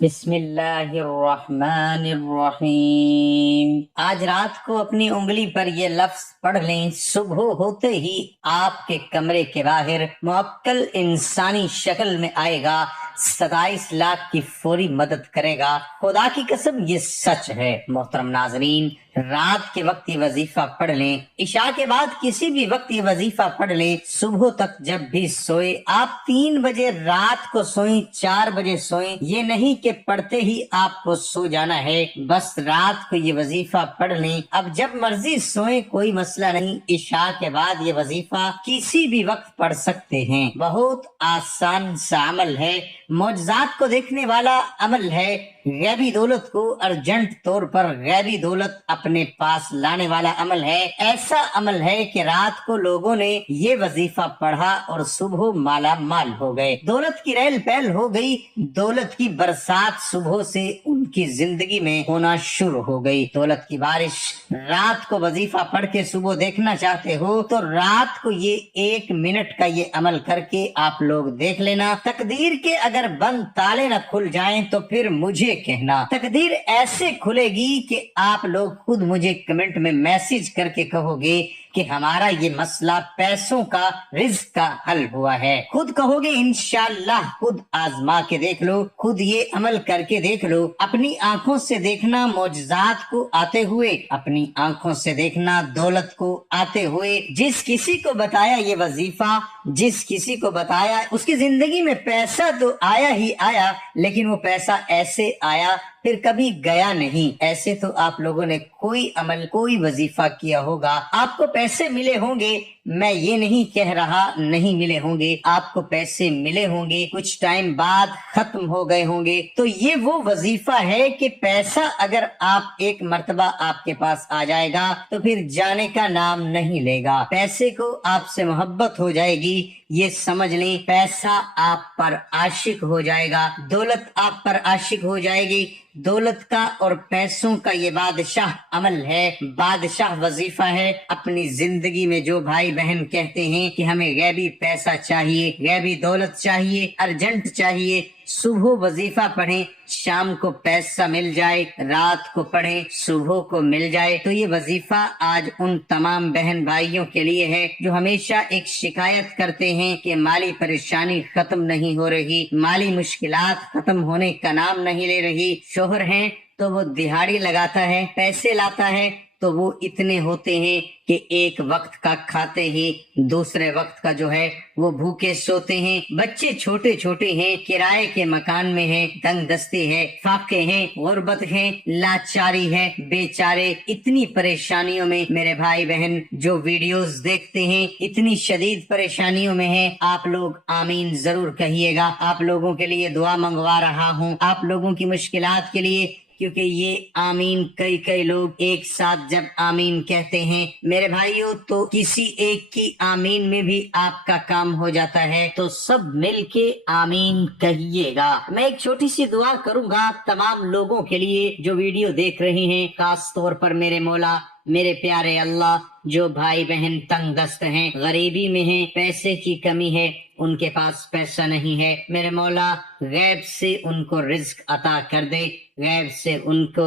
بسم اللہ الرحمن الرحیم۔ آج رات کو اپنی انگلی پر یہ لفظ پڑھ لیں، صبح ہوتے ہی آپ کے کمرے کے باہر معقل انسانی شکل میں آئے گا، 27 لاکھ کی فوری مدد کرے گا۔ خدا کی قسم یہ سچ ہے۔ محترم ناظرین، رات کے وقت یہ وظیفہ پڑھ لیں، عشاء کے بعد کسی بھی وقت یہ وظیفہ پڑھ لیں، صبح تک جب بھی سوئے، آپ 3 بجے رات کو سوئیں، 4 بجے سوئیں، یہ نہیں کہ پڑھتے ہی آپ کو سو جانا ہے، بس رات کو یہ وظیفہ پڑھ لیں، اب جب مرضی سوئیں، کوئی مسئلہ نہیں۔ عشاء کے بعد یہ وظیفہ کسی بھی وقت پڑھ سکتے ہیں، بہت آسان سا عمل ہے، معجزات کو دیکھنے والا عمل ہے، غیبی دولت کو ارجنٹ طور پر غیبی دولت اپنے پاس لانے والا عمل ہے۔ ایسا عمل ہے کہ رات کو لوگوں نے یہ وظیفہ پڑھا اور صبح مالا مال ہو گئے، دولت کی ریل پیل ہو گئی، دولت کی برسات صبح سے ان کی زندگی میں ہونا شروع ہو گئی، دولت کی بارش۔ رات کو وظیفہ پڑھ کے صبح دیکھنا چاہتے ہو تو رات کو یہ 1 منٹ کا یہ عمل کر کے آپ لوگ دیکھ لینا۔ تقدیر کے اگر بند تالے نہ کھل جائیں تو پھر مجھے کہنا، تقدیر ایسے کھلے گی کہ آپ لوگ خود مجھے کمنٹ میں میسج کر کے کہو گے کہ ہمارا یہ مسئلہ پیسوں کا، رزق کا حل ہوا ہے، خود کہو گے انشاءاللہ۔ خود آزما کے دیکھ لو، خود یہ عمل کر کے دیکھ لو، اپنی آنکھوں سے دیکھنا معجزات کو آتے ہوئے، اپنی آنکھوں سے دیکھنا دولت کو آتے ہوئے۔ جس کسی کو بتایا یہ وظیفہ، جس کسی کو بتایا، اس کی زندگی میں پیسہ تو آیا ہی آیا، لیکن وہ پیسہ ایسے آیا پھر کبھی گیا نہیں۔ ایسے تو آپ لوگوں نے کوئی عمل، کوئی وظیفہ کیا ہوگا، آپ کو پیسے ملے ہوں گے، میں یہ نہیں کہہ رہا نہیں ملے ہوں گے، آپ کو پیسے ملے ہوں گے، کچھ ٹائم بعد ختم ہو گئے ہوں گے، تو یہ وہ وظیفہ ہے کہ پیسہ اگر آپ ایک مرتبہ آپ کے پاس آ جائے گا تو پھر جانے کا نام نہیں لے گا، پیسے کو آپ سے محبت ہو جائے گی، یہ سمجھ لیں، پیسہ آپ پر عاشق ہو جائے گا، دولت آپ پر عاشق ہو جائے گی۔ دولت کا اور پیسوں کا یہ بادشاہ عمل ہے، بادشاہ وظیفہ ہے۔ اپنی زندگی میں جو بھائی بہن کہتے ہیں کہ ہمیں غیبی پیسہ چاہیے، غیبی دولت چاہیے، ارجنٹ چاہیے، صبح وظیفہ پڑھیں، شام کو پیسہ مل جائے، رات کو پڑھیں، صبح کو مل جائے، تو یہ وظیفہ آج ان تمام بہن بھائیوں کے لیے ہے جو ہمیشہ ایک شکایت کرتے ہیں کہ مالی پریشانی ختم نہیں ہو رہی، مالی مشکلات ختم ہونے کا نام نہیں لے رہی۔ شوہر ہیں تو وہ دہاڑی لگاتا ہے، پیسے لاتا ہے تو وہ اتنے ہوتے ہیں کہ ایک وقت کا کھاتے ہی دوسرے وقت کا جو ہے وہ بھوکے سوتے ہیں، بچے چھوٹے چھوٹے ہیں، کرائے کے مکان میں ہیں، تنگ دستی ہے، فاقے ہیں، غربت ہے، لاچاری ہے، بیچارے اتنی پریشانیوں میں میرے بھائی بہن جو ویڈیوز دیکھتے ہیں اتنی شدید پریشانیوں میں ہیں۔ آپ لوگ آمین ضرور کہیے گا، آپ لوگوں کے لیے دعا منگوا رہا ہوں، آپ لوگوں کی مشکلات کے لیے، کیونکہ یہ آمین کئی لوگ ایک ساتھ جب آمین کہتے ہیں میرے بھائیوں تو کسی ایک کی آمین میں بھی آپ کا کام ہو جاتا ہے، تو سب مل کے آمین کہیے گا۔ میں ایک چھوٹی سی دعا کروں گا تمام لوگوں کے لیے جو ویڈیو دیکھ رہے ہیں، خاص طور پر میرے مولا، میرے پیارے اللہ، جو بھائی بہن تنگ دست ہیں، غریبی میں ہیں، پیسے کی کمی ہے، ان کے پاس پیسہ نہیں ہے، میرے مولا غیب سے ان کو رزق عطا کر دے، غیب سے ان کو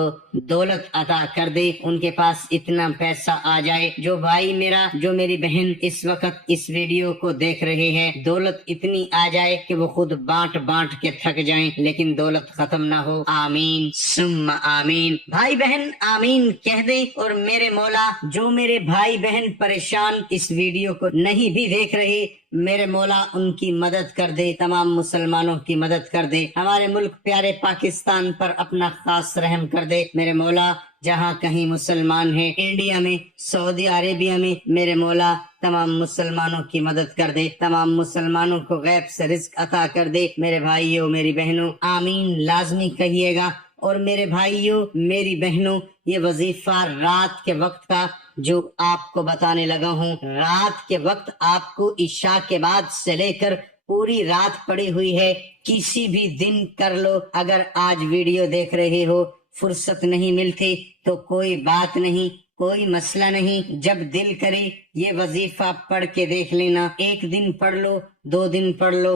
دولت عطا کر دے، ان کے پاس اتنا پیسہ آ جائے۔ جو بھائی میرا، جو میری بہن اس وقت اس ویڈیو کو دیکھ رہے ہیں، دولت اتنی آ جائے کہ وہ خود بانٹ بانٹ کے تھک جائیں لیکن دولت ختم نہ ہو۔ آمین ثم آمین۔ بھائی بہن آمین کہہ دیں، اور میرے مولا جو میرے بھائی بہن پریشان اس ویڈیو کو نہیں بھی دیکھ رہے، میرے مولا ان کی مدد کر دے، تمام مسلمانوں کی مدد کر دے، ہمارے ملک پیارے پاکستان پر اپنا خاص رحم کر دے، میرے مولا جہاں کہیں مسلمان ہیں، انڈیا میں، سعودی عربیہ میں، میرے مولا تمام مسلمانوں کی مدد کر دے، تمام مسلمانوں کو غیب سے رزق عطا کر دے۔ میرے بھائیوں، میری بہنوں، آمین لازمی کہیے گا۔ اور میرے بھائیوں، میری بہنوں، یہ وظیفہ رات کے وقت کا جو آپ کو بتانے لگا ہوں، رات کے وقت آپ کو عشاء کے بعد سے لے کر پوری رات پڑی ہوئی ہے، کسی بھی دن کر لو۔ اگر آج ویڈیو دیکھ رہے ہو، فرصت نہیں ملتی تو کوئی بات نہیں، کوئی مسئلہ نہیں، جب دل کرے یہ وظیفہ پڑھ کے دیکھ لینا، 1 دن پڑھ لو، 2 دن پڑھ لو،